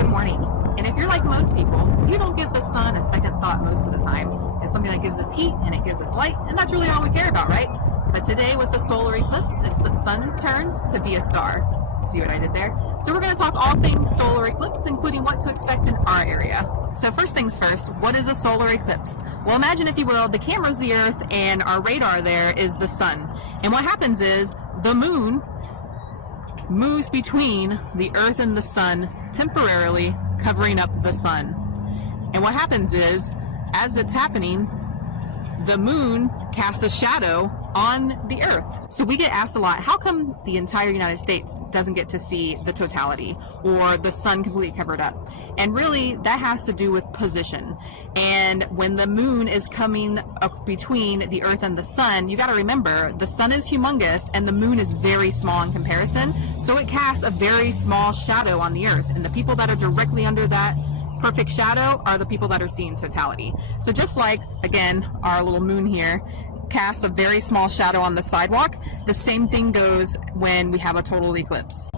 Good morning. And if you're like most people, you don't give the sun a second thought most of the time. It's something that gives us heat and it gives us light, and that's really all we care about, right? But today with the solar eclipse, it's the sun's turn to be a star. See what I did there? So we're going to talk all things solar eclipse, including what to expect in our area. So first things first, what is a solar eclipse? Well, imagine, if you will, the camera's the Earth and our radar there is the sun. And what happens is the moon moves between the Earth and the sun, temporarily covering up the sun. And what happens is, as it's happening, the moon casts a shadow on the Earth. So we get asked a lot, how come the entire United States doesn't get to see the totality, or the sun completely covered up? And really, that has to do with position. And when the moon is coming up between the Earth and the sun, you got to remember, the sun is humongous and the moon is very small in comparison. So it casts a very small shadow on the Earth. And the people that are directly under that perfect shadow are the people that are seeing totality. So just like, again, our little moon here casts a very small shadow on the sidewalk, the same thing goes when we have a total eclipse.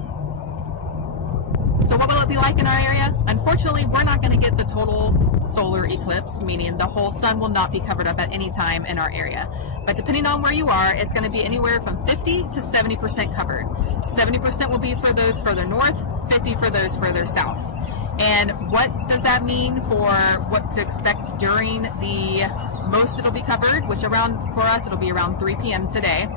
So what will it be like in our area? Unfortunately, we're not going to get the total solar eclipse, meaning the whole sun will not be covered up at any time in our area. But depending on where you are, it's going to be anywhere from 50 to 70% covered. 70% will be for those further north, 50 for those further south. And what does that mean for what to expect during the most it'll be covered, which for us, it'll be around 3 p.m. today.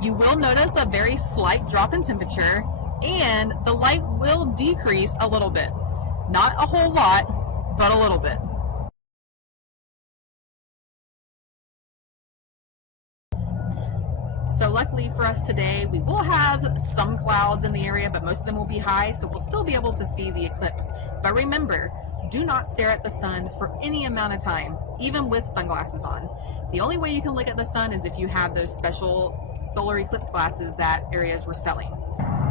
You will notice a very slight drop in temperature, and the light will decrease a little bit. Not a whole lot, but a little bit. So luckily for us today, we will have some clouds in the area, but most of them will be high, so we'll still be able to see the eclipse. But remember, do not stare at the sun for any amount of time, even with sunglasses on. The only way you can look at the sun is if you have those special solar eclipse glasses that areas were selling.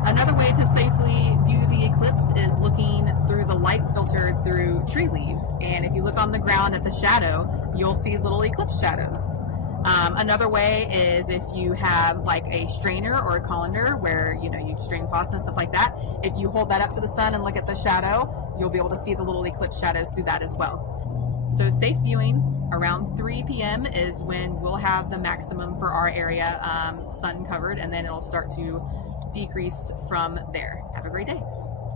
Another way to safely view the eclipse is looking through the light filtered through tree leaves. And if you look on the ground at the shadow, you'll see little eclipse shadows. Another way is if you have like a strainer or a colander where you strain pasta and stuff like that. If you hold that up to the sun and look at the shadow, you'll be able to see the little eclipse shadows through that as well. So safe viewing around 3 p.m. is when we'll have the maximum for our area sun covered, and then it'll start to decrease from there. Have a great day.